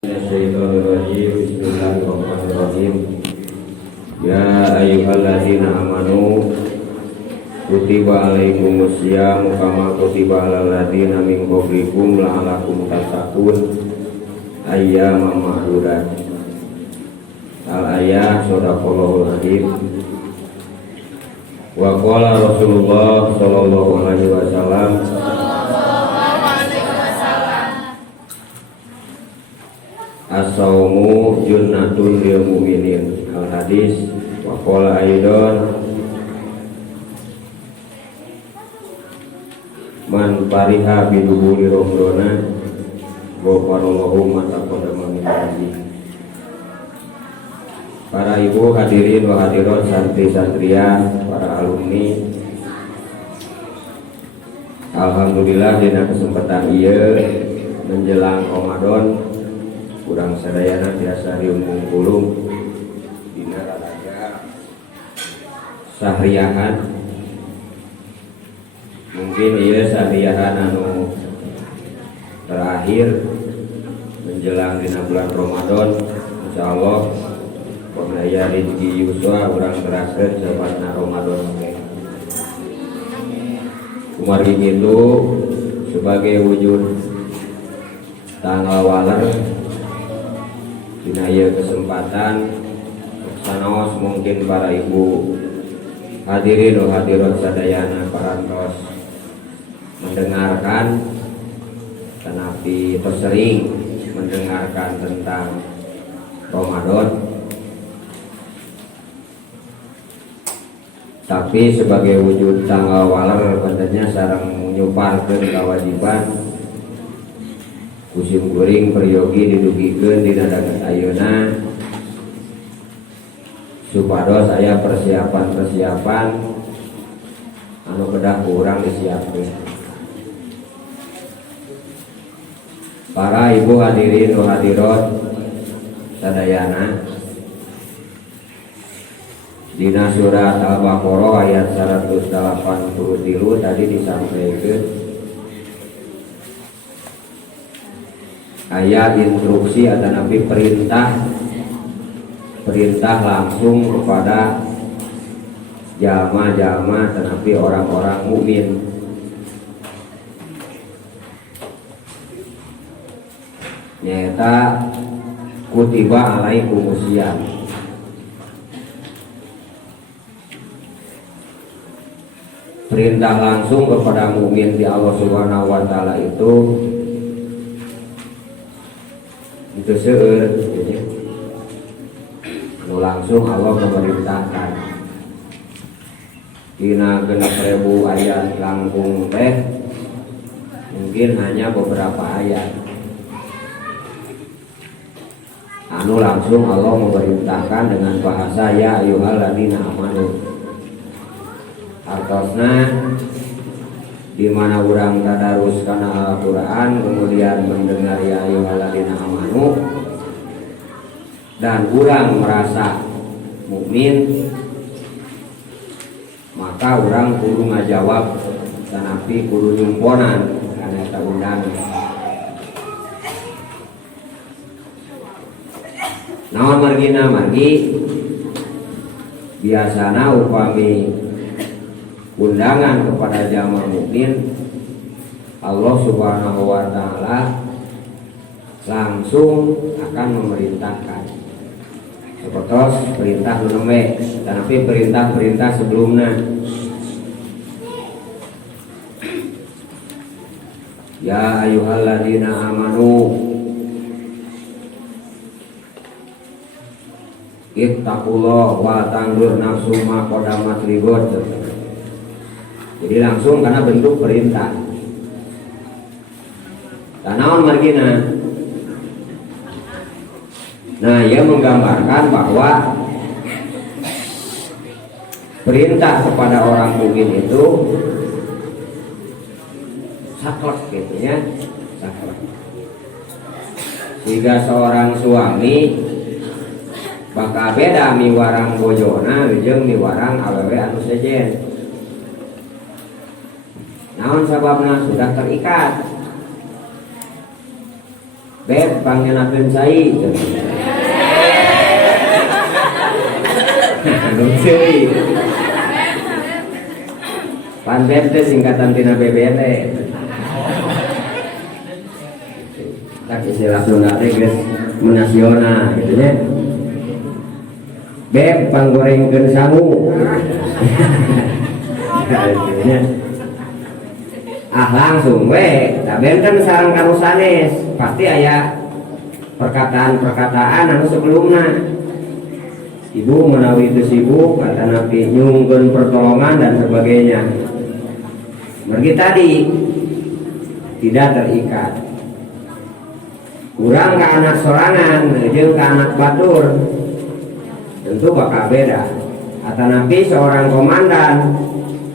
Bismillahirrahmanirrahim. Bismillahirrahmanirrahim. Ya ayyuhalladzina amanu kutiba alaikumussyam kama kutiba alal ladzina min qablikum la'allakum tattaqun ayyaman ma'dudat. Al-ayah sadaqallahul adzim. Wa qala Rasulullah sallallahu alaihi wasallam as-saumu junnatun lil mu'minin. Al-hadis wa qala aidan man fariha biduhuri ramadana ghafarallahu ma taqaddama min dhanbi. Para ibu hadirin wa hadirat, santri-santrian, para alumni, alhamdulillah dina kesempatan ieu menjelang Ramadan kurang sadayana biasa diumum-ulum dina raraga sahriahan. Mungkin ieu sahriahan anu terakhir menjelang dina bulan Ramadan. Insyaallah pamdaya rezeki yuswa urang terakhir sabatna Ramadan oge. Kumargi kitu sebagai wujud tanggal waler dina ieu kesempatan sanaos mungkin para ibu hadirin dan hadirat sadayana parantos mendengarkan tetapi tersering mendengarkan tentang Ramadan, tapi sebagai wujud tanggal waler pentingnya sareng nyuparkeun kewajiban kusim kuring peryogi didugikeun dina daget ayeuna supados aya persiapan-persiapan anu kedah kurang disiapkeun. Para ibu hadirin wa hadirat sadayana, dina surat Al-Baqarah ayat 183 tadi disampaikan ayat instruksi atau nabi perintah langsung kepada jalma-jalma tetapi orang-orang mukmin. Nyata kutiba alaikumussyam. Perintah langsung kepada mukmin di Allah Subhanahu wa taala itu seueur anu langsung Allah memerintahkan dina 6.000 ayat langkung teh mungkin hanya beberapa ayat anu langsung Allah memerintahkan dengan bahasa ya ayyuhalladzina amanu. Artosna di mana urang tadarus kana Al-Qur'an kemudian mendengar ya ayyuhalladzina amanu dan urang merasa mukmin, maka urang kudu ngajawab tanapi kudu nyumponan kana eta undangan. Naon margi biasana upami undangan kepada jamaah mukmin Allah Subhanahu wa taala langsung akan memerintahkan seperti perintah nunembe tapi perintah-perintah sebelumnya ya ayyuhalladzina amanu ittaqullah wa tandur nafsu ma qadamat ligot. Jadi langsung karena bentuk perintah. Tanaon margina. Nah, ia menggambarkan bahwa perintah kepada orang mukmin itu saklek gitu ya, saklek. Sehingga seorang suami bakal beda miwarang bojona jeung miwarang awewe anu sejen. Naon sababna sudah terikat Beb pangenakeun sai. Lucu. Pan beb teh singkatan tina BBT. Tak istilah Sunda teh geus menasional gitu nya. Beb panggorengkeun sangu. Langsung we, da benten sareng kanu sanes, pasti aya perkataan-perkataan anu sebelumna. Ibu menawi itu sibuk, kata Nabi nyungkeun pertolongan dan sebagainya. Mergi tadi tidak terikat. Kurang ke anak sorangan, jeung ke anak batur, tentu bakal beda. Kata Nabi seorang komandan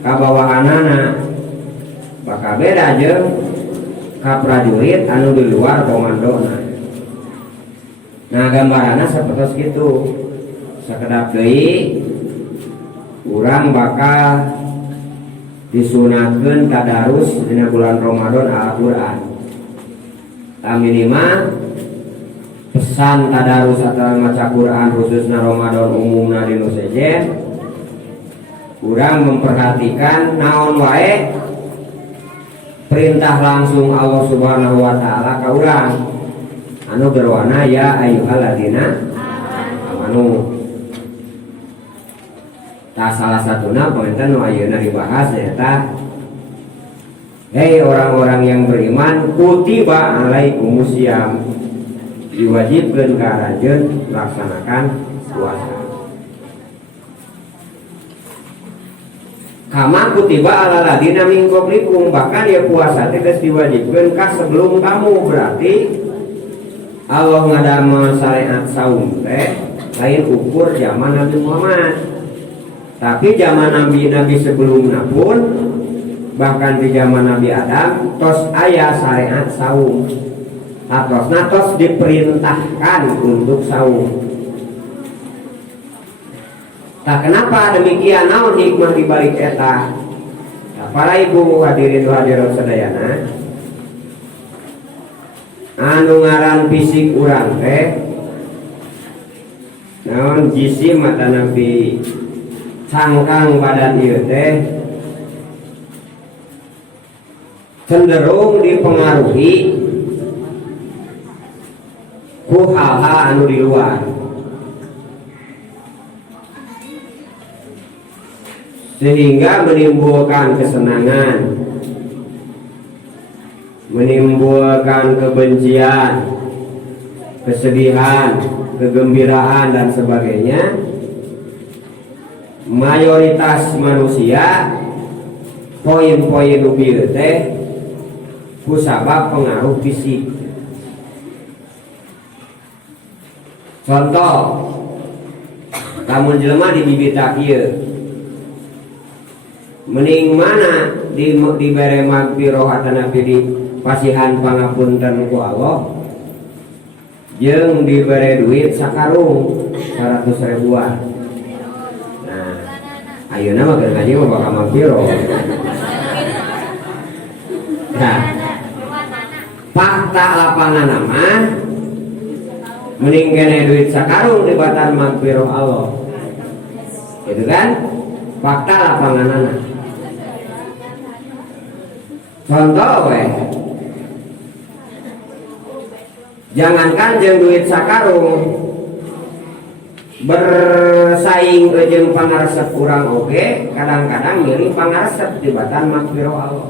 kabawahanana bakal beda jeung ka prajurit anu di luar komandona. Nah gambaranna sapertos kitu. Sakedap deui urang bakal disunatkeun tadarus dina bulan Ramadan Al-Qur'an. Minimal pesan tadarus atau maca Quran khususna Ramadan umumna dinu sejen urang memperhatikan naon wae perintah langsung Allah Subhanahu wa taala ka urang anu berwarna ya ayyuhalladzina amanu. Tah salah satuna pointen nu ayeuna dibahas eta hei orang-orang yang beriman kutiba alaikumusiyam diwajibkeun ka ranjeun laksanakan puasa. Kama kutiba ala ladina min qablikum, bahkan ya puasa teh geus diwajibkeun ka sebelum kamu. Berarti Allah ngadamel syariat saum teh lain ukur zaman Nabi Muhammad. Tapi zaman nabi-nabi sebelumnya pun bahkan di zaman Nabi Adam tos aya syariat saum. Atosna tos diperintahkan untuk saum. Nah, kenapa demikian? Naon hikmah dibalik eta? Nah, para ibu hadirin hadirat sadayana, anu ngaran fisik urang teh naon jisim mata nabi cangkang badan ieu teh cenderung dipengaruhi ku hal-hal anu di luar, sehingga menimbulkan kesenangan, menimbulkan kebencian, kesedihan, kegembiraan dan sebagainya. Mayoritas manusia poin-poin ubil teh kusabab pengaruh fisik. Contoh, lamun jelema dibibita kieu mending mana dibere magfirah atana di pasihan pangapunten ku Allah jeung dibere duit sakarung 100 ribuan. Nah, ayeuna mah keur ngaji mah bakal magfirah. Nah, fakta lapangan mah mending kene duit sakarung dibatan magfirah Allah. Itu kan fakta lapanganana. Contoh we, jangankan jeung duit sakarung bersaing jeung pangaresep urang oge, kadang-kadang milih pangaresep tibatan magfirah Allah.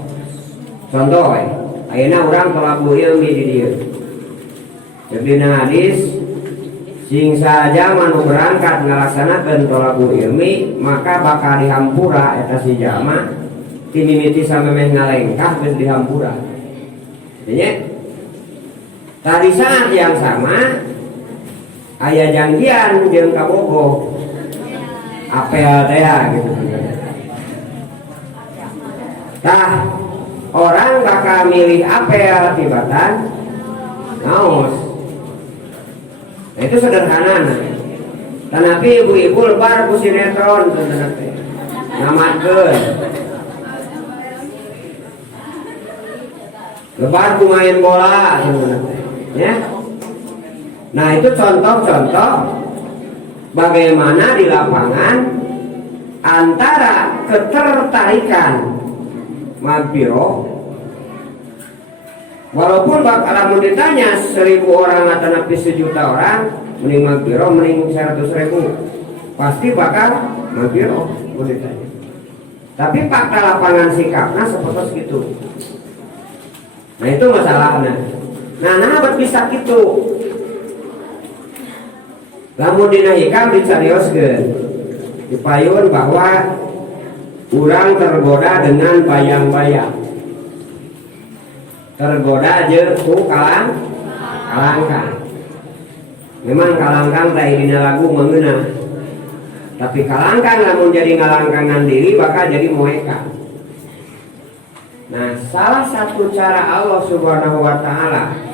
Contoh we, ayeuna urang pelaku ilmi di dieu. Dina hadis sing saja manu berangkat ngalaksanakeun thalabul ilmi maka bakal dihampura eta si jalma ti mimiti samemeh ngalengkah geus dihampura. Nya tadi saat yang sama aya janjian jeung kabogoh apel teh gitu. Tah orang bakal milih apel tibatan naos. Nah, itu sederhana. Tanapi ibu-ibu lebar ku sinetron ngamatkeun. Lebar ku main bola. Ya. Nah itu contoh-contoh bagaimana di lapangan antara ketertarikan mampiro, walaupun bakalan ditanya 1000 orang atau napi 1 juta orang, mending mampiro, mending 100.000, pasti bakal mampiro mau ditanya. Tapi fakta lapangan sikapnya seperti itu. Nah itu masalahnya. Nah bisa gitu. Lamun dina hikam dicarioskeun dipayun bahwa urang tergoda dengan bayang-bayang, tergoda je ku kalangkang. Memang kalangkang teh dina lagu mengeuna, tapi kalangkang lamun jadi ngalangkangan diri bakal jadi moeka. Nah salah satu cara Allah Subhanahu wa Ta'ala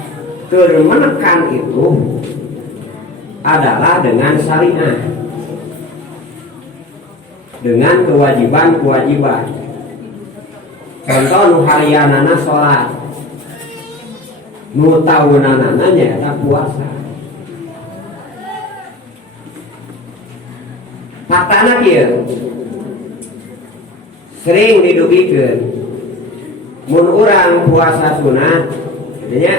menekan itu adalah dengan syariat, dengan kewajiban-kewajiban. Contoh nu harianana sholat, nu tahunanana nyaeta puasa. Faktana kieu sering didugikeun mun urang puasa sunat, artinya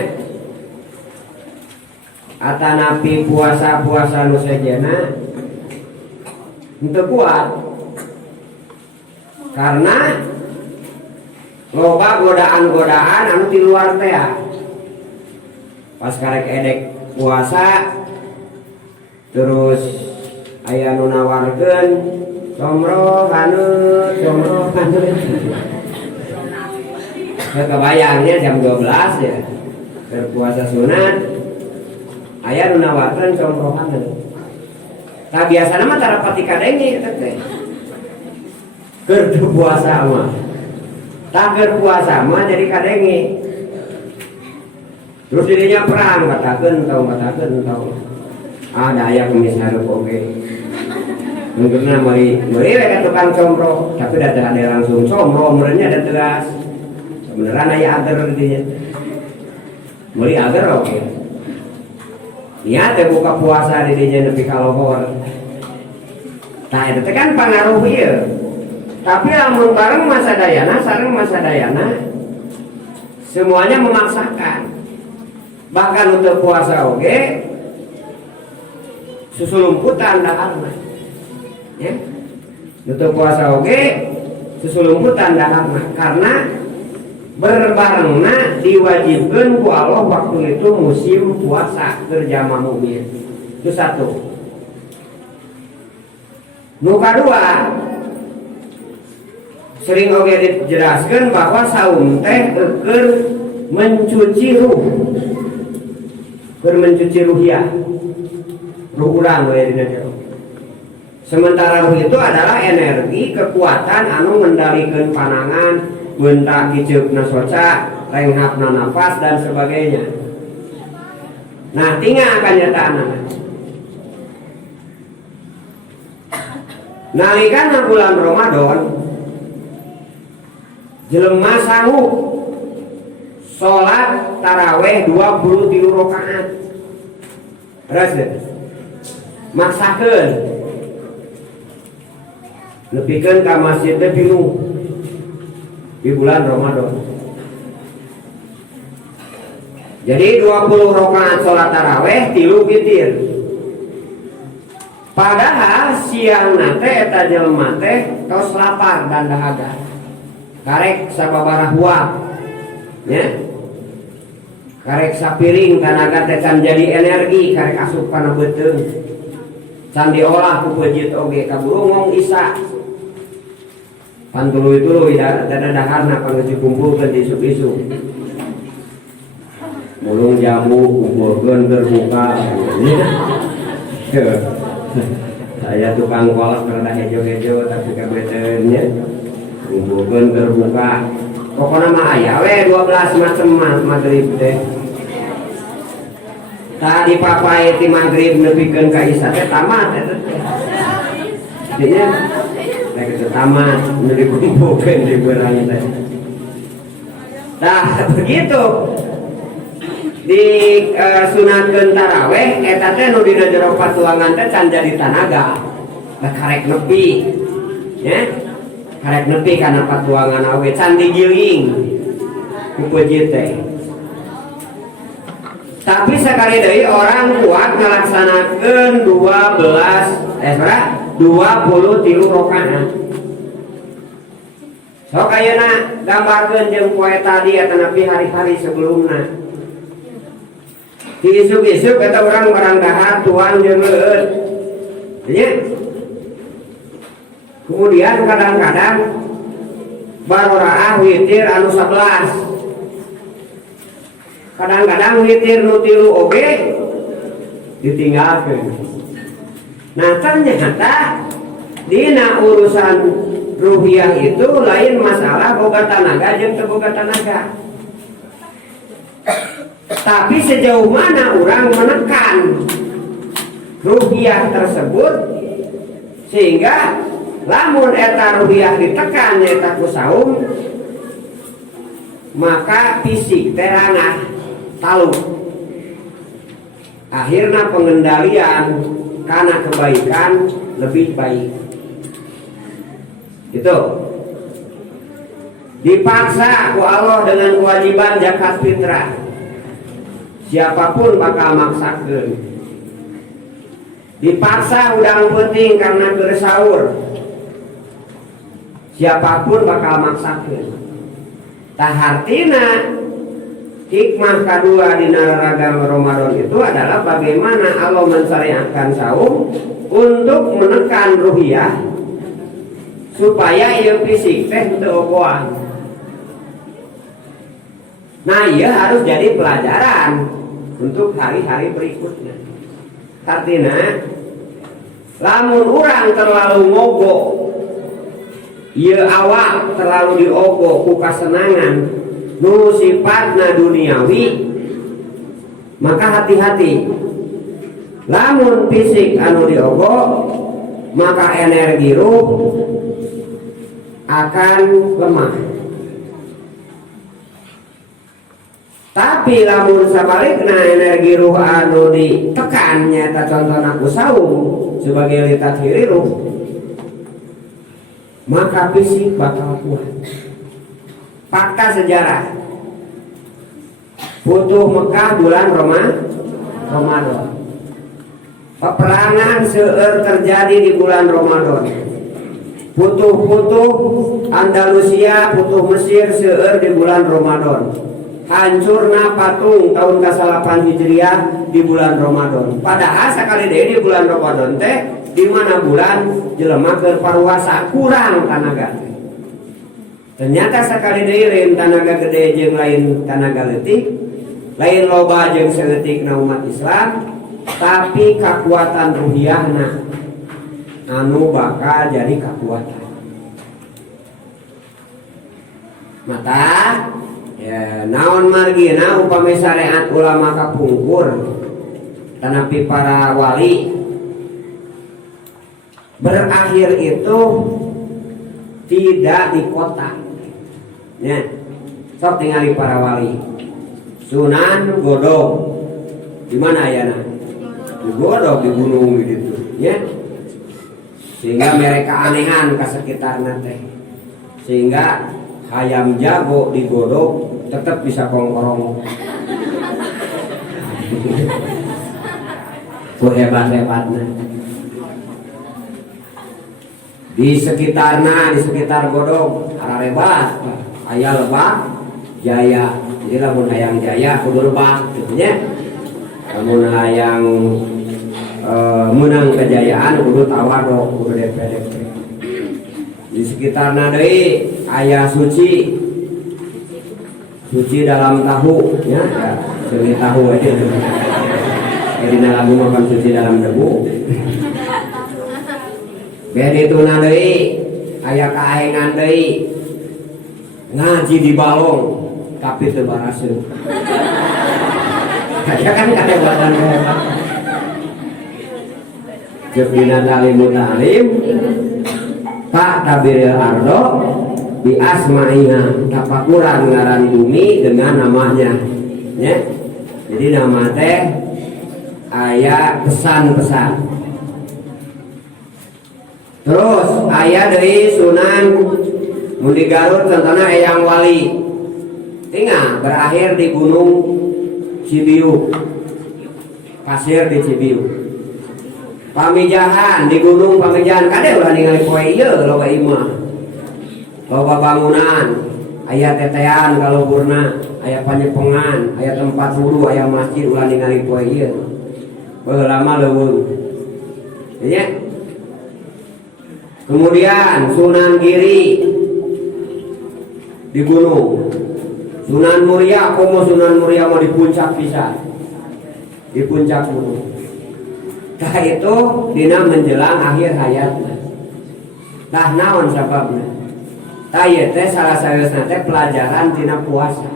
atanapi puasa-puasa nu sejenna henteu kuat karena loba godaan-godaan anu di luar teh. Pas karek edek puasa terus aya nu nawarkeun somroh haneut kebayangnya jam 12 ya berpuasa sunat aya nu nawarkeun somrohan. Nah biasana mah tara pati kadenge teh. Keur puasa mah. Tah keur puasa mah jadi kadenge. Terus dirinya perang katakeun tau. Ada aya kumis hareup oge. Mungkinna meuli we tukang somro, tapi da ada langsung somro merenya da teras. Beneran aya ager di dinya. Meuli ager oge. Niat teh buka puasa di dinya nepi ka lohor. Tah eta teh kan pangaruh ieu. Tapi lamun bareng masa dayana sareng masa dayana semuanya memaksakan. Bahkan untuk puasa oge susulumputan daharna. Ya. Untuk puasa oge susulumputan daharna karena berbarengna diwajibkeun ku Allah waktu itu musim puasa kerja mukmin. Itu satu. Nu kadua sering oge dijelaskeun bahwa saum teh keur mencuci ruh. Keur mencuci ruhiyah. Ruh urang we dina jero. Sementara ruh itu adalah energi kekuatan anu ngendalikeun panangan, beuntak kiceupna soca, renghapna nafas dan sebagainya. Nah, tinggal akan nyataana. Nalikana bulan Ramadan, jelema sanggup sholat taraweh 23 rakaat. Terus maksakeun nepikeun ka masjid teh bingung di bulan Ramadan. Jadi 20 rakaat sholat taraweh 3 witir. Padahal siang nate eta jelema teh tos lapar dan dahaga. Karek sababaraha huap. Ya. Karek sapiring tanaga teh can jadi energi karek asup kana beuteung. Can diolah ku peujit oge kaburu ngong isa. Pan tuluy-tuluy dada daharna pang dikumpulkeun di isuk-isuk. Mulung jamu kumpulkeun terbuka. Saya tukang kolak rada hejo-hejo tapi kebetulannya kumpulkeun terbuka. Pokoknya mah aya we 12 macam maghrib teh. Tadi papai ti maghrib nepikeun ka isya teh tamat eta teh. Dinya nek itu tamat nu dikumpulkeun di beurang teh. Nah begitu. di sunatkeun taraweh eta teh nu dina jero patuangan teh can jadi tanaga karek nepi ya karek nepi kana patuangan awe can digiling ku peujit teh. Tapi sekali deui orang kuat ngalaksanakeun 23 rakaat. Sok ayeuna gambarkeun jeung poe tadi eta nepi hari-hari sebelumna. Di isuk-isuk eta urang barang dahar tuan jeung leueut. Nya. Kemudian kadang-kadang baroraah witir anu 11. Kadang-kadang witir nu 3 oge ditinggalkeun. Nah, ternyata dina urusan ruhiyah itu lain masalah boga tanaga jeung teu boga tanaga. Tapi sejauh mana orang menekan ruhiyah tersebut sehingga lamun eta ruhiyah ditekan eta ku saum maka fisik terangah talu akhirna pengendalian karena kebaikan lebih baik itu dipaksa ku Allah dengan kewajiban zakat fitrah. Siapapun bakal maksakeun. Dipaksa udang penting karena bersaur. Siapapun bakal maksakeun. Tahartina hikmah kedua di ragam Ramadan itu adalah bagaimana Allah mensyariatkan saum untuk menekan ruhiyah supaya ieu fisik teh teu ogoan. Nah, ia harus jadi pelajaran untuk hari-hari berikutnya. Artinya, lamun orang terlalu ngogo, ia awak terlalu diogo ku kasenangan, nu sifatna duniawi, maka hati-hati. Lamun fisik anu diogo, maka energi ruh akan lemah. Tapi lamun sabalikna energi ruh anu ditekan nyata contohna ku saum sebagai litat hiri ruh maka fisik bakal kuat. Fakta sejarah Futuh Mekah bulan Ramadan. Peperangan seueur terjadi di bulan Ramadan. Futuh Andalusia, Futuh Mesir seueur di bulan Ramadan. Hancurna patung tahun ke-8 Hijriah di bulan Ramadan. Padahal sekali deui di bulan Ramadan teh di mana bulan jelema keur paruasa kurang tanaga. Ternyata sekali deui lain tanaga gede jeung lain tanaga leutik, lain loba jeung saleutikna umat Islam, tapi kekuatan ruhiyahna anu bakal jadi kekuatan. Mata ya, naon margina upami syariat ulama kapungkur tanapi para wali berakhir itu tidak di kota ya, sok tinggali para wali Sunan Godog di mana ya di Godog di gunung gitu ya, sehingga mereka anehan ke sekitar teh sehingga ayam jago digodok tetap bisa kongkorong. Ku hebat-hebatna. Di sekitar godok ararebat aya lebak jaya. Jadi lamun hayang jaya kudu lebak gitu nya. Lamun hayang menang kejayaan kudu tawadok, kudu DP. Di sekitarna deui aya suci dalam tahu ya, seni tahu aja. Jadi lagu makan suci dalam debu. Ben itu deui aya kaengan deui ngaji di balong tapi teu baraseun. Aya kan kadewatan hebat. Jebina talimut talim tak tabiril ardo bi asma'iha, tapakuran ngaran bumi dengan namanya ya. Jadi nama teh aya pesan-pesan. Terus aya dari Sunan Mundi Garut contohnya Eyang Wali. Tinggal berakhir di Gunung Cibiu. Pasir di Cibiu. Pamijahan di Gunung Pamijahan kade ulah ningali poe ieu loba imah. Loba bangunan, aya tetean kaluburna, aya panyepengan, aya tempat wudhu, aya masjid ulah ningali poe ieu. Baheula mah leuweung. Ya. Kemudian Sunan Giri di gunung. Sunan Muria, komo Sunan Muria mau di puncak bisa. Di puncak gunung. Tah itu dina menjelang akhir hayatna. Tah naon sababna? Tah ieu teh salah saeusna teh pelajaran tina puasa.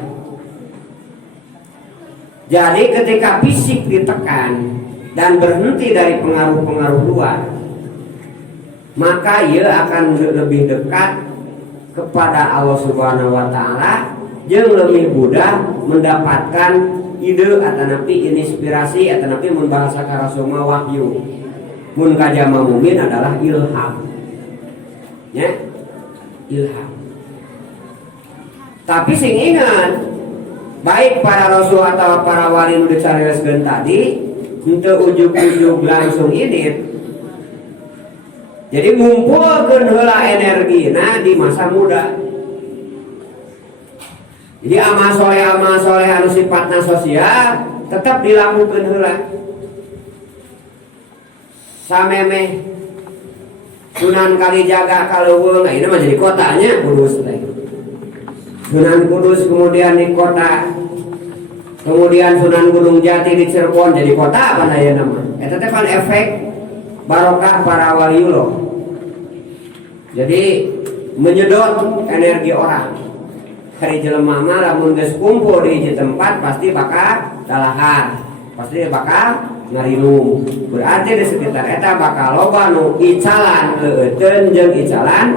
Jadi ketika fisik ditekan dan berhenti dari pengaruh-pengaruh luar, maka ia akan lebih dekat kepada Allah Subhanahu wa taala jeung lebih mudah mendapatkan ide atanapi inspirasi atanapi mun bahasa karasoma wahyu. Mun kajama mungkin adalah ilham. Ya? Ilham. Tapi sing ingat baik para rasul atau para wali nu dicarioskeun tadi henteu ujug-ujug langsung idit. Jadi ngumpulkeun heula energina di masa muda. Jadi amal soleh anu sifatna sosial tetap dilakukeun heula. Samemeh Sunan Kalijaga kaleuweung, ini mah jadi kotanya Kudus teh. Sunan Kudus kemudian di kota. Kemudian Sunan Gunung Jati di Cirebon jadi kota apa daya nama. Eta teh kan efek barokah para waliullah. Jadi menyedot energi orang. Hari jelema mah lamun geus kumpul di hiji tempat pasti bakal dalahar, pasti bakal ngarinung. Berarti di sekitar eta bakal loba nu icalan eueteun jeung icalan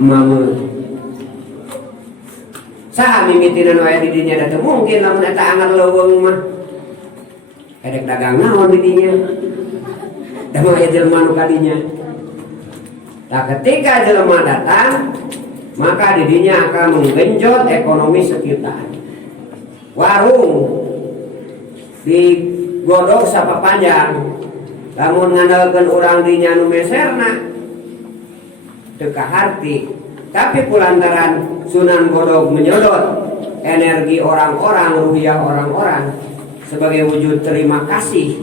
mameun. Saha mimitina nu aya di dinya da teu mungkin lamun eta anggar leuweung mah. Edek dagang naon di dinya. Da mah aya jelema nu kadinya. Nah, ketika jelema datang, maka didinya akan menggenjot ekonomi sekitar. Warung digodok sapapanjang, lamun ngandalkeun urang dinya nu meserna teu kaharti. Tapi kulantaran Sunan Godog menyodot energi orang-orang, ruhiyah orang-orang sebagai wujud terima kasih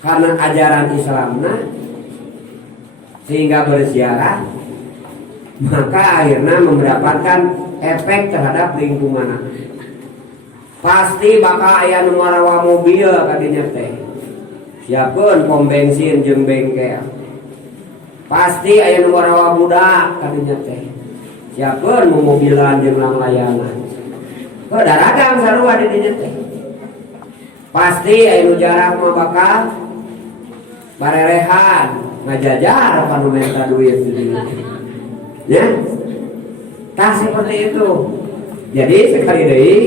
karena ajaran Islamna, sehingga berziarah, maka akhirnya mendapatkan efek terhadap lingkungan. Pasti bakal aya nu marawa mobil kadinya teh. Siapkeun pom bensin jeung bengkel. Pasti aya nu marawa budak kadinya teh. Siapkeun mobilan jeung langlayangan. Daragang sarua di dinya teh. Pasti aya nu jarak mah bakal barerehan. Ngajajar apa nu minta duit ya, tak seperti itu. Jadi sekali deui,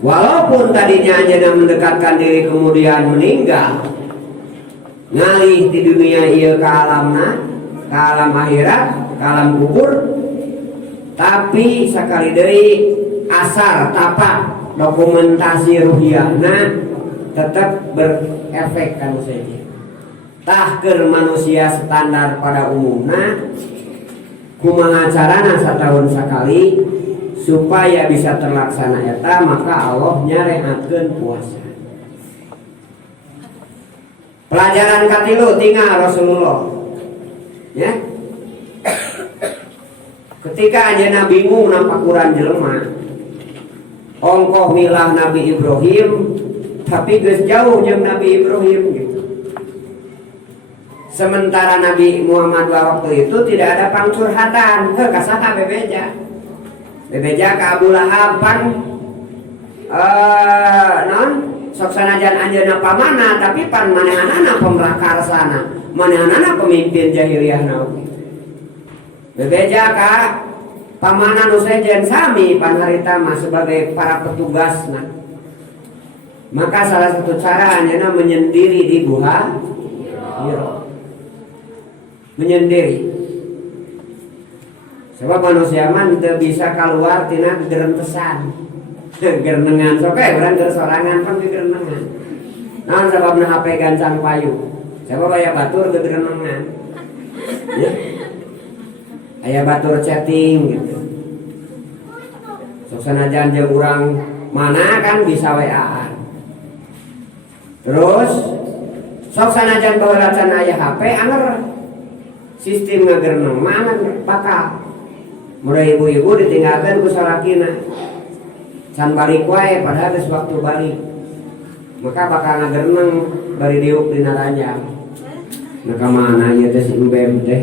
walaupun tadinya hanya mendekatkan diri kemudian meninggal, ngalih di dunia ieu ka alamna, ka alam akhirat, ka alam kubur, tapi sekali deui asar tapak dokumentasi ruhiyahna tetap berefek kanu saja. Tahker manusia standar pada umumnya kumaha carana satahun sakali supaya bisa terlaksana eta, maka Allah nyareatkeun puasa. Pelajaran katilu tinggal Rasulullah ya. Ketika anjeunna bingung nampakuran jelema ongkoh milah Nabi Ibrahim tapi geus jauh jeung Nabi Ibrahim gitu. Sementara Nabi Muhammad waktu itu tidak ada pangcurhatan, kasaha bebeja. Bebeja ka Abu Lahab pan non sok sanajan anjeunna pamana tapi pan manehanana pemrakarsana, manehanana pemimpin jahiliyah nabi. Bebeja ka pamana nu sejen sami panharita mah sebagai para petugas. Nah, maka salah satu cara anjeunna menyendiri di Guha Hiro. Menyendiri. Sebab manusia mah teu bisa keluar tina gerentesan. Gerenengan sok urang keur sorangan pan gerenengan. Naon sababna HP gancang payu? Sebab aya batur gerenengan. Ya. Aya batur chatting gitu. Sok sanajan jeung urang mana kan bisa WA-an. Terus sok sanajan baheula can aya HP anger sistem ngagereneng mana bakal mulai ibu-ibu ditinggalkan ku salakina can balik wae padahal geus waktu balik maka bakal ngagereneng bari diuk dina ranjang. Nah kamana ieu teh si Mbem teh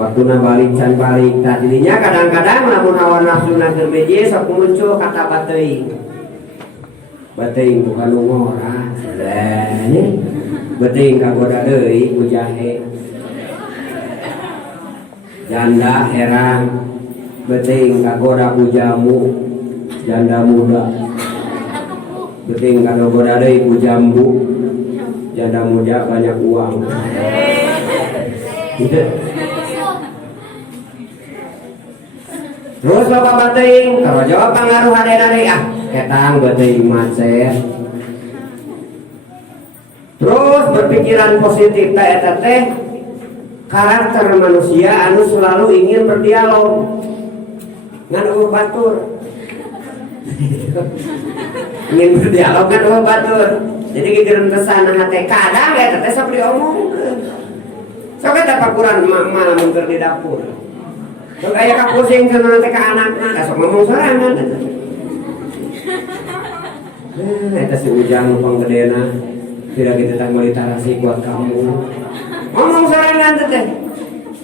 waktuna balik can balik tah didinya kadang-kadang lamun hawa nafsuna teu beje sok muncul kata bateuing. Bateuing bukan ngora bateuing kagoda deui ku jahe janda herang beting kagoda ku jamu janda muda beting kagoda deui ku jambu janda muda banyak uang. Terus bapak beting kalau jawab pengaruh hadena deui ketang beting macet. Terus berpikiran positif teh eta teh karakter manusia anu selalu ingin berdialog ngan eueuh batur. Ingin berdialog ngan eueuh batur. Jadi gigireun pesan hate kadang eta teh sok diomongkeun. Sok eta pakuran mama lamun keur di dapur. Sok aya kapusing cenah teh ka anakna, sok ngomong sorangan eta. Eta si Ujang panggedena tidak kita tak melitarasi kuat kamu. Ngomong sorangan teh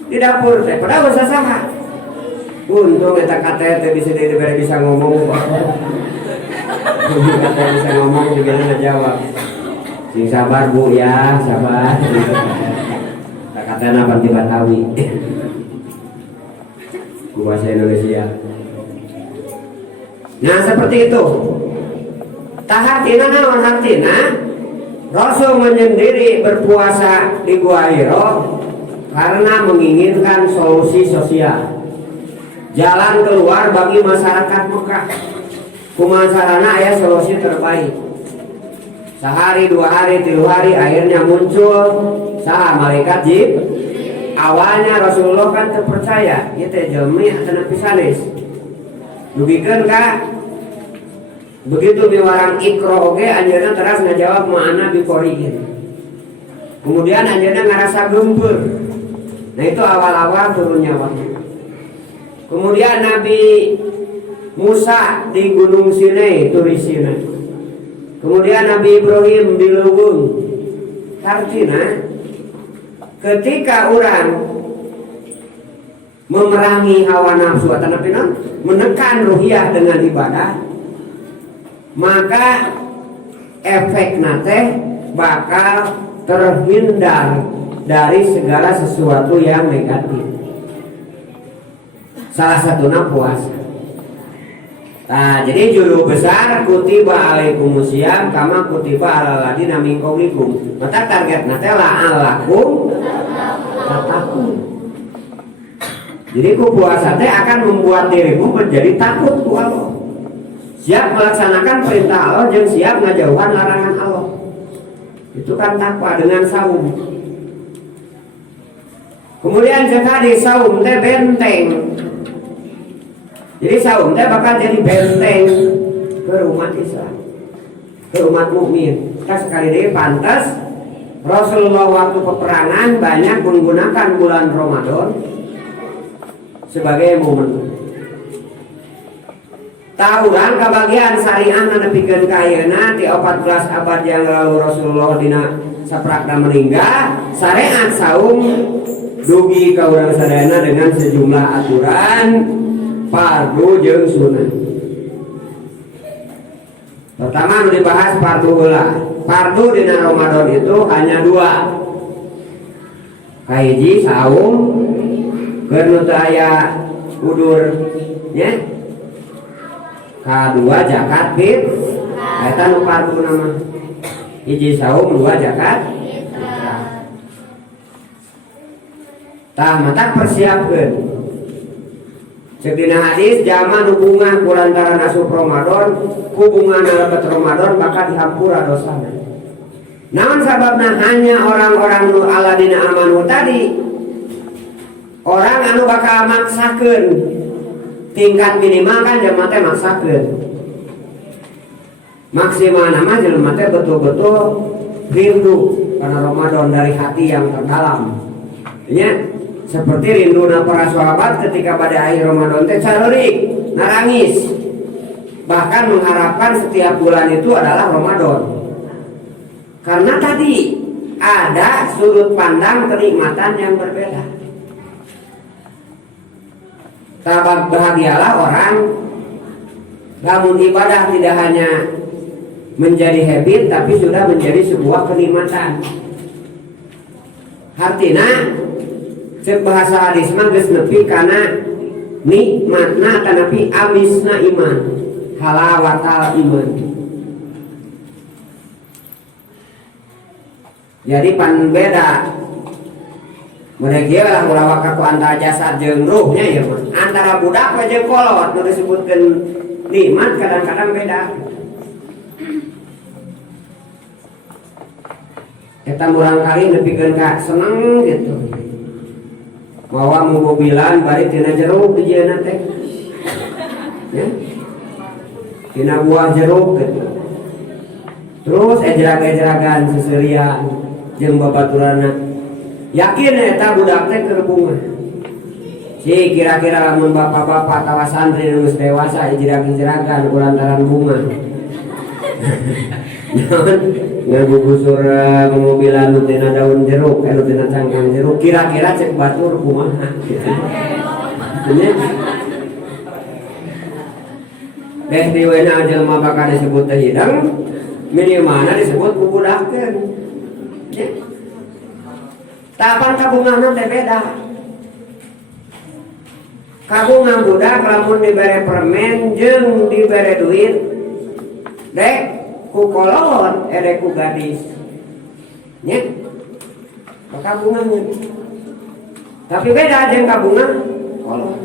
di dapur teh padahal bahasa saha. Untung eta kate teh bisa dibere bisa ngomong. Kata bisa ngomong juga ngajawab. Sing sabar Bu ya, sabar. Tak katana panti Batawi. Bahasa Indonesia. Nah seperti itu. Tahatina naon hartina? Rasul menyendiri berpuasa di Gua Hiro karena menginginkan solusi sosial, jalan keluar bagi masyarakat Mekah. Kumaha carana aya solusi terbaik. Sehari, 2 hari, 3 hari akhirnya muncul saha malaikat Jibril. Awalnya Rasulullah kan terpercaya, ieu teh jelmi atuh pisanes. Dugikeun ka begitu miwarang ikro oge anjeunna teras ngajawab ma'ana biqoriin. Kemudian anjeunna ngarasa gempeur. Nah itu awal-awal turunnya wahyu. Kemudian Nabi Musa di Gunung Sinai turi Sinai. Kemudian Nabi Ibrahim di Leuweung. Artinya ketika orang memerangi hawa nafsu atau menekan ruhiyah dengan ibadah, maka efek nate bakal terhindar dari segala sesuatu yang negatif. Salah satunya puasa. Nah, jadi judul besar kutiba alaikumusiyam kama kutiba alal ladina min qablikum. Maka target nate la'allakum tattaqun. Jadi ku puasa teh akan membuat dirimu menjadi takut ku Allah. Siap melaksanakan perintah Allah dan siap ngajauhan larangan Allah. Itu kan takwa dengan saum. Kemudian sekali saum teh benteng. Jadi saum teh bakal jadi benteng ke umat Islam, ke umat mukmin. Kita sekali deui pantas Rasulullah waktu peperangan banyak menggunakan bulan Ramadan sebagai momen. Tawuran kebagian syariah nepikeun ka ayeuna ti 14 abad yang lalu Rasulullah dina saprakna meninggal, syariat saum dugi ka urang sadayana dengan sejumlah aturan fardu jeung sunah. Pertama nu dibahas fardu heula. Fardu dina Ramadan itu hanya 2. Kahiji saum, keur nu teu aya udur nya. Kadua zakat fit eta nu fardu nama. Hiji saum, dua zakat fitrah. Tah mata persiapkeun. Cek dina hadis zaman hubungan kulantaran asup Ramadan, hubungan lebet Ramadan bakal dihampura dosana. Namun sababna hanya orang-orang nu aladina amanu tadi, orang anu bakal maksakeun tingkat minimal kan jelema teh maksakeun. Maksimal nama jelema teh betul-betul rindu karena Ramadan dari hati yang terdalam. Ya, seperti rinduna para sahabat ketika pada akhir Ramadan teh caririk, narangis. Bahkan mengharapkan setiap bulan itu adalah Ramadan. Karena tadi ada sudut pandang kenikmatan yang berbeda. Tabak bahagialah orang namun ibadah tidak hanya menjadi habit tapi sudah menjadi sebuah kenikmatan. Artinya cek bahasa hadis mah geus nepi kana nikmatna tanapi amisna iman, halawatal iman. Jadi pan beda mereka lah ulah wakaku antara jasad jeung ruhnya ya mah. Antara budak jeung kolot nu disebutkeun nikmat kadang-kadang beda. Eta murang kali nepikeun ka seneng gitu. Mawa mobilan bari tina jeruk di jieuna teh. Ya. Tina buah jeruk gitu. Terus ejrag-ejragan seserian jeung babaturana. Yakin eta budak teh keur bunga. Si kira-kira lamun bapak-bapak tawa santri nu geus dewasa ejrag-ejragan kulantaran bunga. Ngagugusur mobilan nu tina daun jeruk, anu tina cangkang jeruk, kira-kira cek batur kumaha gitu. Deh diweuna jelema bakal disebut teh hidang, minimalna disebut bubudakeun. Tapan kabungahna teh beda. Kabungan budak lamun dibere permen jeung dibere duit, dek ku kolot edek ku gadis nya kabungannya tapi beda jeung kabungan kolot.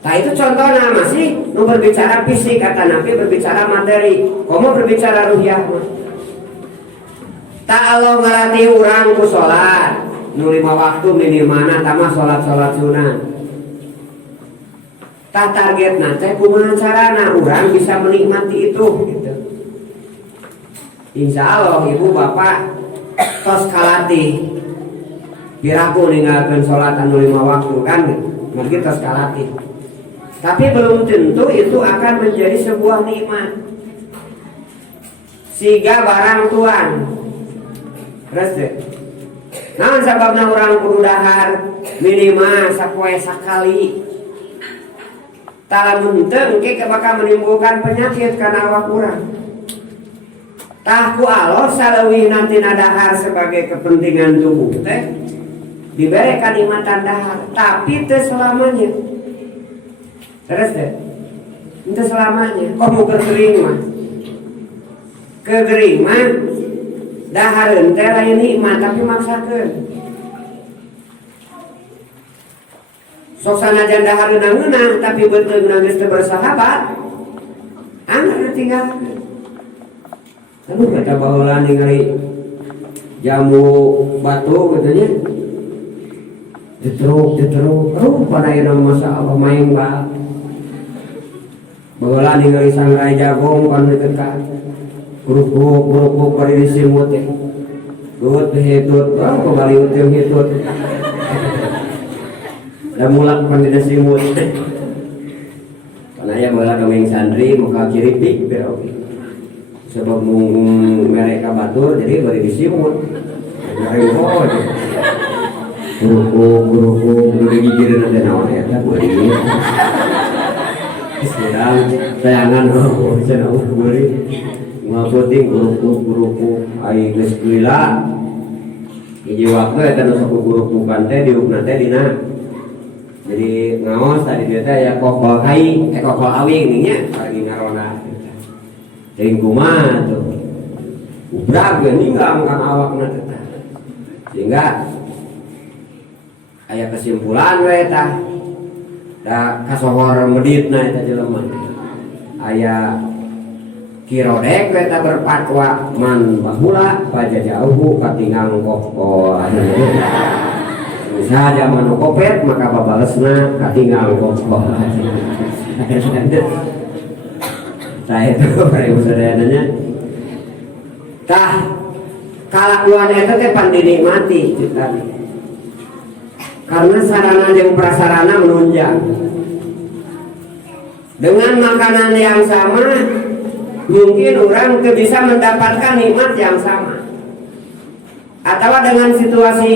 Nah itu contohnya masih nu berbicara fisik kata Nabi berbicara materi, komo berbicara ruhiyah mah. Tak Allah ngelatih urang ku sholat nu 5 waktu minimalna tamah sholat sunat. Tak target teh kumaha carana urang bisa menikmati itu gitu. Insya Allah ibu bapak tos kalatih biraku ninggalkeun sholat anu 5 waktu kan mungkin tos kalatih. Tapi belum tentu itu akan menjadi sebuah nikmat. Siga barang tuan. Terus deh. Namun sababna orang kudu dahar minimal sapoe sakali. Talamun teu engke bakal menimbulkan penyakit kana awak urang. Tahku Allah salawih nanti dahar sebagai kepentingan tubuh teh diberi kanikmatan dahar tapi teu selamanya. Terus deh teu selamanya komo kegering mah kegering mah dahareun teh lain nikmat tapi maksakeun sok sanajan dahareun ngeunah tapi beuteungna geus teu bersahabat anggar tinggalkeun. Aduh kata baheula ningali jamu batu katanya jetruk pada ayeuna masyaallah maeng ba baheula ningali sangrai jagung pan deukeut ka guruk-guruk pada disimut teh geut hitut kembali uteuh hitut da mulak pan disimut kana aya baheula kameng santri muka kiripik beoge sebab mereka batur jadi beri disimut guruk beri gigireun teh naon eta beri sedang tayangan cenah beri ngaputing guruk ai geus lila hiji waktu eta nu sok gurukukan teh diupna teh dina Jadi ngaos tadi dia teh ya kokol kai, kokol awi ininya lagi ngarona. Teuing kumaha tuh. Ubrag ninggang kang awakna teh. Sehingga aya kesimpulan we tah. Da kasohor meditna eta jelema. Aya kirodek we tah berfatwa man bahula pajajauhu katingang kokol. Saja manu kopet maka babalesna katinggal kokol. Saya itu ibu saudaranya. Tah kalakuan eta teh pan dinikmati tadi. Karena sarana jeung prasarana menunjang. Dengan makanan yang sama mungkin orang bisa mendapatkan nikmat yang sama. Atau dengan situasi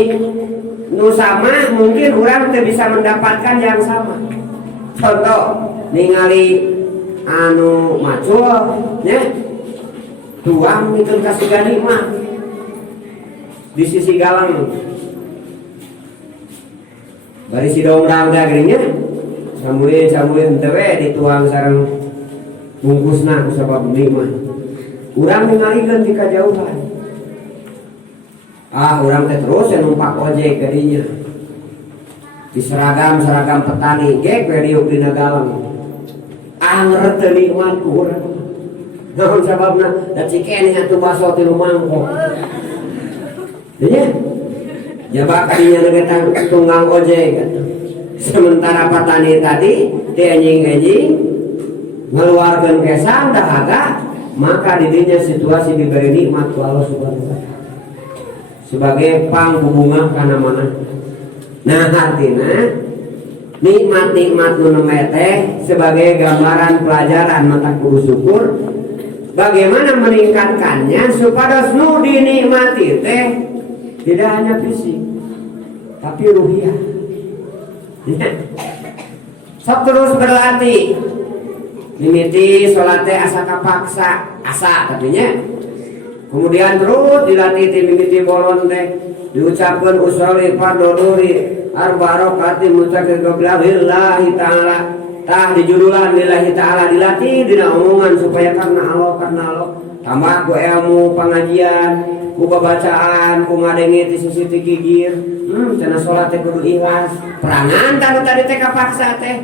nu sama mungkin orang teu bisa mendapatkan yang sama. Contoh ningali anu macul nya tuang itu kasih nikmat di sisi galang bari si dongdang dagingnya camuin tewe dituang sareng bungkusna ku sabab nikmat urang ningalikeun di kajauhan urang teh terus numpak ojek ke dinya di seragam petani gek we diuk dina galang anger teu nikmat ku urang naon sababna da cikene atuh baso ti mangkok nya jaba kadinya negetang tunggang ojek sementara petani tadi teh anjing-anjing ngeluarkeun kesang dahaga maka di dinya situasi diberi nikmat ku Allah Subhanahu wa taala sebagai panghubungan kana mana. Nah artinya nikmat-nikmat nu teh sebagai gambaran pelajaran mata kudu syukur bagaimana meningkatkannya supaya nu dinikmati teh tidak hanya fisik tapi ruhiyah. Sok terus berlatih mimiti sholat teh asa kapaksa asa tadinya kemudian terus dilatih mimiti bolon teh diucapkan usolli fardhu arba rakaati mustaqil lillahi ta'ala tah di judulan lillahi ta'ala dilatih dina omongan supaya karena Allah tambah ku ilmu pengajian ku babacaan ku ngadengi ti sisi ti gigir cenah salat teh kudu ikhlas perangan tadi teh kapaksa teh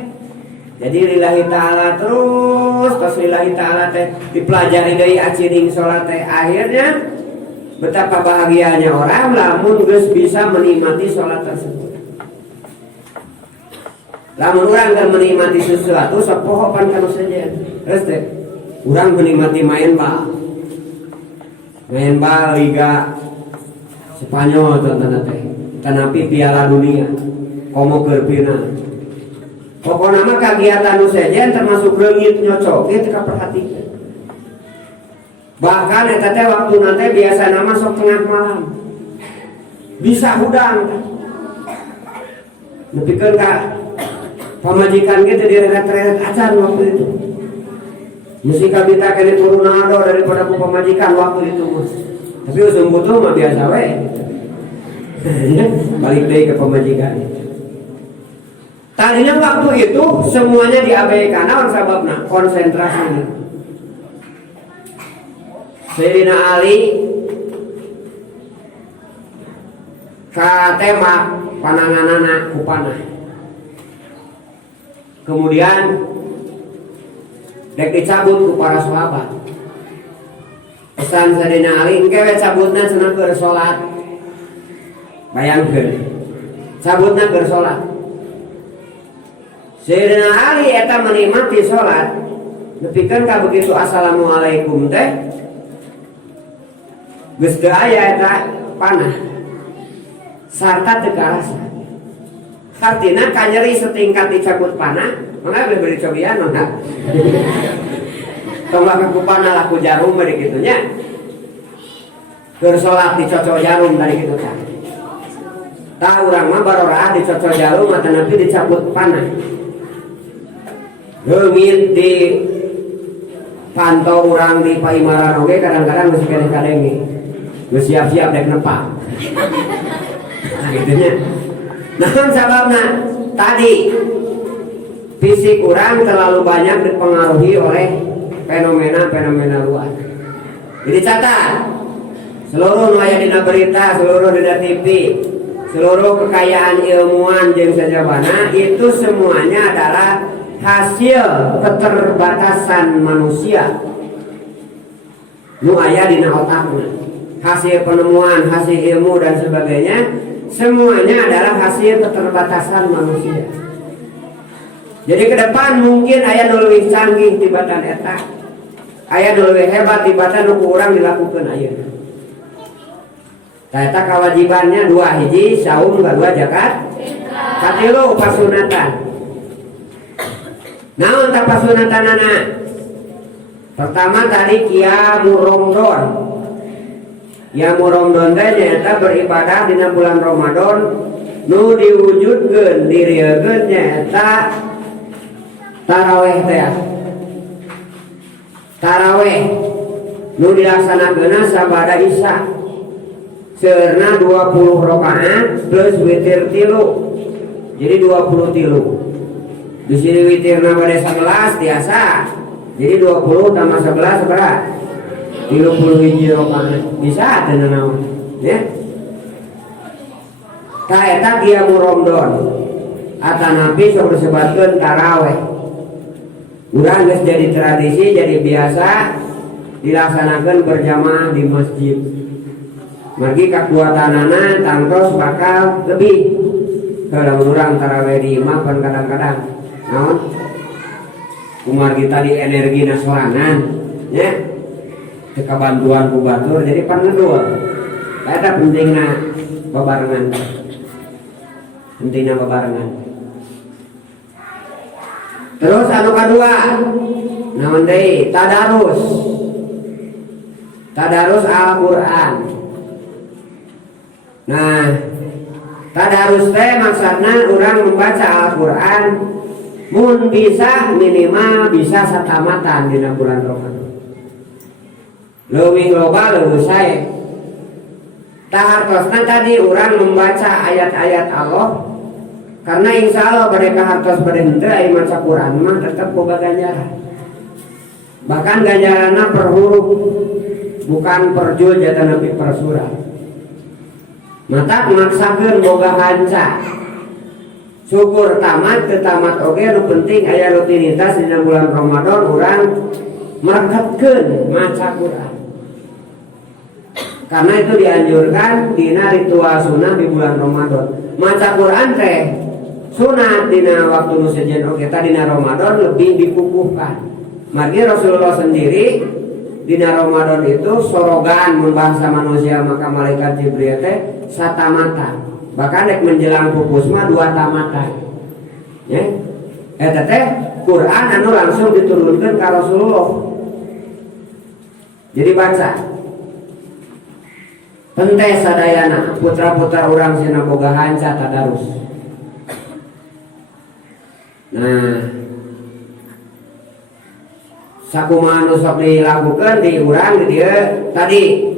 jadi lillahi ta'ala terus pas lillahi ta'ala teh dipelajari deui acining salat teh akhirnya betapa bahagianya orang lamun geus bisa menikmati salat tersebut. Lamun urang keur menikmati sesuatu sapohopan kana saja. Terus teh urang menikmati main bal liga Spanyol contohna teh tanapi piala dunia komo keur final. Pokokna mah kagiatan nu sejen termasuk leungit nyocok teh kaperhatikeun. Bahkan eta teh waktu nanti biasa nama sok tengah malam bisa hudang nepikeun ka pamajikan kita direret-reret acan waktu itu mesti kabita kene turunado daripada ku pamajikan waktu itu mas tapi usum butuh mah biasa we balik deui ke pamajikan tadinya waktu itu semuanya diabaikan naon sababna konsentrasi Sayyidina Ali ka tema pananganana ku panah. Kemudian dek dicabut ku para sahabat. Pesan Sayyidina Ali engke we cabutna cenah keur salat. Bayangkeun. Cabutna keur salat. Sayyidina Ali eta menikmati salat. Nepikeun ka begitu assalamualaikum teh geus teu aya eta panah sarta teu karasa artina kanyeri setingkat dicabut panah mangga beli cobian mangga tong laku panah laku jarum bari kitu nya keur salat dicocok jarum dari kitu tah tah urang mah barorah dicocok jarum mata nepi dicabut panah leungit di pantau urang di paimaran oge kadang-kadang geus kadeng-kadenge geus siap-siap dek nepak. Nah gitunya. Naon sababna? Tadi fisik orang terlalu banyak dipengaruhi oleh fenomena-fenomena luar. Jadi catat, seluruh aya dina berita, seluruh dina TV, seluruh kekayaan ilmuwan jeung sajabana itu semuanya adalah hasil keterbatasan manusia nu aya dina otakna. Hasil penemuan, hasil ilmu dan sebagainya, semuanya adalah hasil keterbatasan manusia. Jadi ke depan mungkin aya nu leuwih canggih tibatan eta, aya nu leuwih hebat tibatan nu urang dilakukeun ayeuna. Eta kewajibannya dua, hiji saum, kedua zakat, katilu pasunatan. Naon ta pasunatanana? Pertama tadi Qiyamul Ramadan. Qiyamul Ramadan teh nyaeta beribadah dina bulan Ramadan nu diwujudkeun diriekeun nyaeta tarawih teh. Tarawih nu dilaksanakeunna sabada Isya. Seurna 20 rakaat plus witir 3. Jadi 23. Di sini witirna bade 11 biasa. Jadi 20 tambah 11 berapa? 30 hiji rakaat. Bisa teu naon, ya. Ta eta Qiyamul Ramadan. Atanapi sok disebatkeun tarawih. Urang geus jadi tradisi, jadi biasa dilaksanakan berjamaah di masjid. Margi kakuatanana tangtos bakal lebih kalau urang tarawih di imah pan kadang-kadang naon kumargi tadi energi nasoranan ya teka bantuan ku batur jadi pan ngedul eta pentingna babarengan terus anu kadua naon deui tadarus Al-Qur'an. Nah, tadarus teh maksudna urang membaca Al-Qur'an mun bisa minimal bisa satamatan dina bulan Ramadan. Leuwih loba leuwih sae. Tahartosna tadi urang membaca ayat-ayat Allah karena insya Allah mereka hartos bade henteu aya maca Quran mah tetep boga ganjaran. Bahkan ganjaranna per huruf bukan per juz jata nepi per surat. Mata maksakeun boga hanca. Syukur tamat ke tamat oge nu penting aya rutinitas dina bulan Ramadan urang merekatkeun maca Quran. Karena itu dianjurkan dina ritual sunnah di bulan Ramadan. Maca Quran teh sunat dina waktu nu sejen oge ta dina Ramadan lebih dikukuhkan. Margi Rasulullah sendiri dina Ramadan itu sorogan membahasa manusia maka malaikat Jibril teh satamatan. Bahkan dek menjelang pupus mah 2 tamatan. Ya. Eta teh Quran anu langsung diturunkeun ka Rasulullah. Jadi baca. Tenteh sadayana putra-putra urang cenah boga hanca tadarus. Nah, sakumaha nu sok dilakukeun di urang di dieu tadi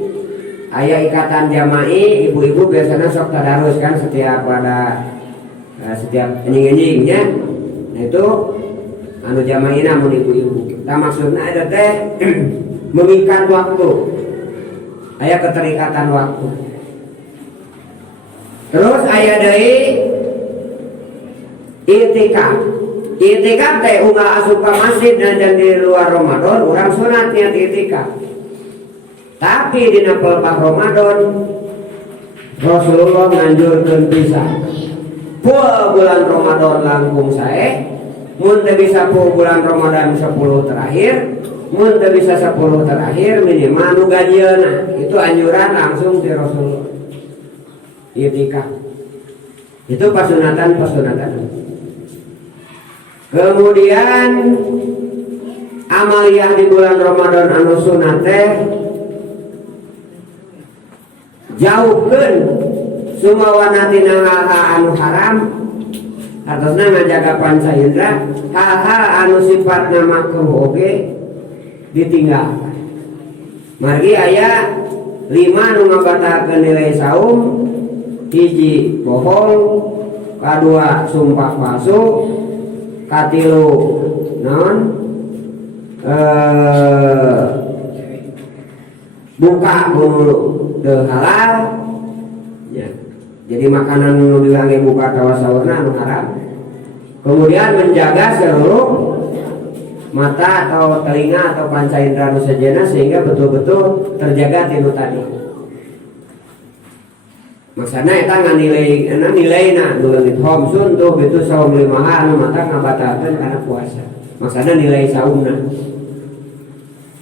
aya ikatan jama'i ibu-ibu biasanya sok tadarus kan setiap enjing-enjingnya. Nah itu anu jama'i namun ibu-ibu. Tah maksudna eta teh mengikat waktu. Aya keterikatan waktu. Terus aya deui i'tikaf. I'tikaf teh unggal asup ka masjid dan di luar Ramadan urang sunat niat i'tikaf. Tapi dina pelpah Ramadan Rasulullah nganjurkeun pisan. Poe bulan Ramadan langkung sae, mun teu bisa poe bulan Ramadan 10 terakhir, mun teu bisa 10 terakhir minimal nu gajieuna. Itu anjuran langsung di Rasulullah. I'tikaf. Itu pasunatan. Kemudian amaliyah di bulan Ramadan anu sunat teh jauhkeun sumawana tina hal-hal anu haram atosna ngajaga panca indra, hal-hal anu sifatna makruh oge ditinggalkan. Margi aya 5 nu ngabatalkeun nilai saum, hiji bohong, kadua sumpah palsu, katilu non buka dulu teu halal ya. Jadi makanan nu dilangi buka kawas saurna anu haram. Kemudian menjaga seluruh mata atau telinga atau panca indera nu sejenna sehingga betul-betul terjaga tinu tadi. Maksana eta nilaina nu leungit homsun tuh itu saum limaha anu mata ngabatalkeun kana puasa. Maksana nilai saumna.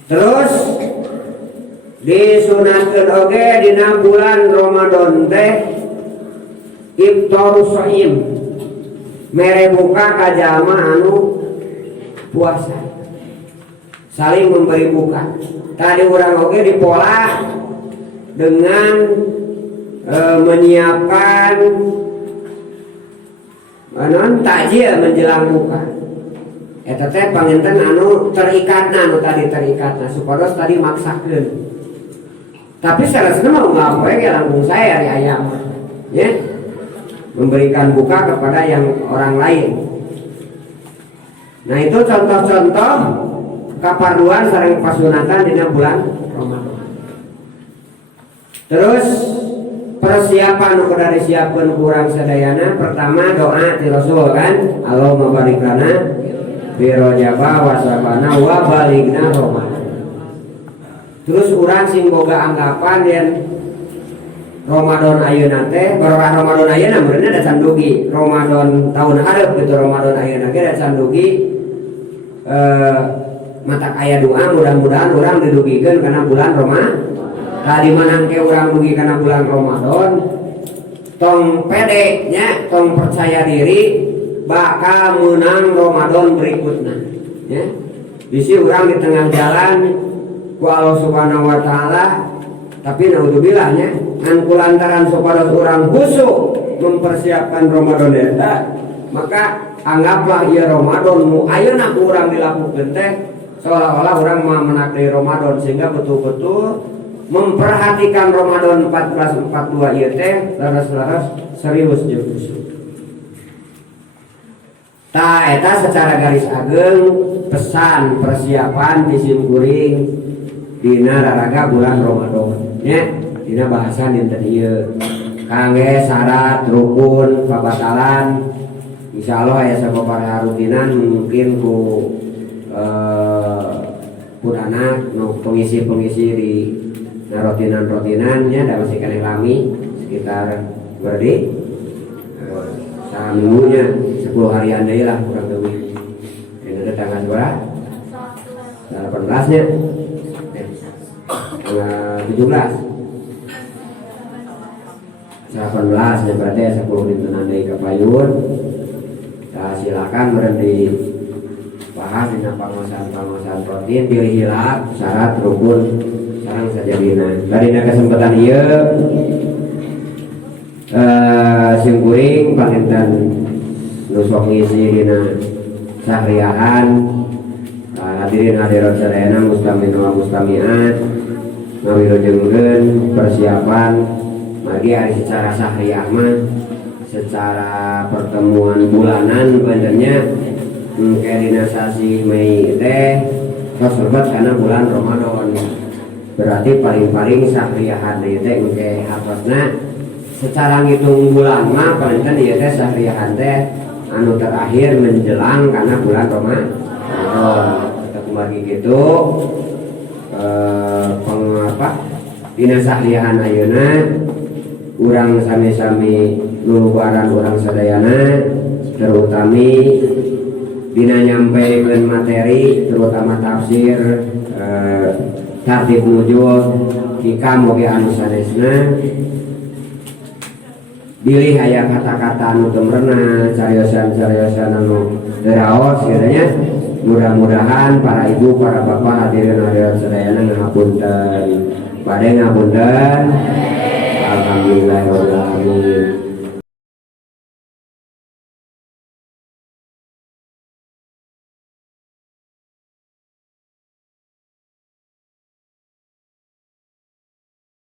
Terus disunatkeun oge dina bulan Ramadan teh iftarus shaim. Mere buka ka jalma anu puasa. Saling memberi buka. Tadi urang oge dipola dengan menyiapkan takjil menjelang buka. Eta teh panginten anu terikatna anu tadi terikatna supados tadi maksakeun. Tapi saresna mau ngapoe ge langkung saya di ayam. Ya. Memberikan buka kepada yang orang lain. Nah, itu contoh-contoh kaparduan sareng pasunatan dina bulan Ramadan. Terus persiapan nu kudu disiapkeun kurang sadayana, pertama doa ti Rasul kan, Allahumma barik lana fi Rajaba wa Sya'bana wa balighna Ramadan. Terus urang sing boga anggapan yen Ramadan ayeuna teh, barokah Ramadan ayeuna meureunna da sandugi. Ramadan tahun hareup gitu Ramadan ayeuna ge da sandugi mata aya doa mudah-mudahan urang didugikeun kana bulan Ramadan. Tadi manangke urang dugi kana bulan Ramadan, tong pede nya, tong percaya diri bakal menang Ramadan berikutnya. Ya. Bisi urang di tengah jalan ku Allah Subhanahu wa taala, tapi naudzubillah nya ngan kulantaran supados urang khusyuk mempersiapkan Ramadan eta, maka anggaplah ieu Ramadan nu ayeuna ku urang dilakukeun teh seolah-olah urang menakdir Ramadan sehingga betul-betul memperhatikan Ramadan 1442 ieu teh laras-laras serius jeung khusyuk. Ta eta secara garis ageng pesan persiapan disimkuring dina raraga bulan Ramadan nya. Dina bahasan dinten ieu kangge syarat rukun pabatalan insyaallah aya sababaraha rutinan mungkin ku anak nu pengisi di rotinan nya da masih keneh lami sekitar berdi saminggunya 10 harian deui lah kurang leuwih. Ini tanggal berapa? 18 nya. Tanggal 17. 18 ya berarti 10 dintenan deui ka payun. Silakan meureun dibahas dina pangosan rutin pilih hilap syarat rukun sareng sajadina. Dina kesempatan ieu simkuring panginten nu sok ngisi dina sahriahan hadirin hadirat sadayana muslimin wa muslimat ngawilujengkeun persiapan bagi hari secara sahriah mah secara pertemuan bulanan benernya kayak dinasasi Mei teh tersebut karena bulan Ramadan berarti paling-paling sahriahan teh kayak hapasna secara ngitung bulan mah paling kan ieu teh sahriahan teh anu terakhir menjelang karena bulan Ramadan. Kita kembali gitu pengapa dina sahriahan ayeuna urang sami-sami lulubaran urang sadayana terutami dina nyampeikeun materi terutama tafsir tartib nuzul hikam oge anu sanesna bilih aya kata-kata anu gemerna cariosan-cariosan anu deraos kiranya mudah-mudahan para ibu para bapak hadirin hadirat sadayana ngapunten bade ngapunten alhamdulillahirabbil alamin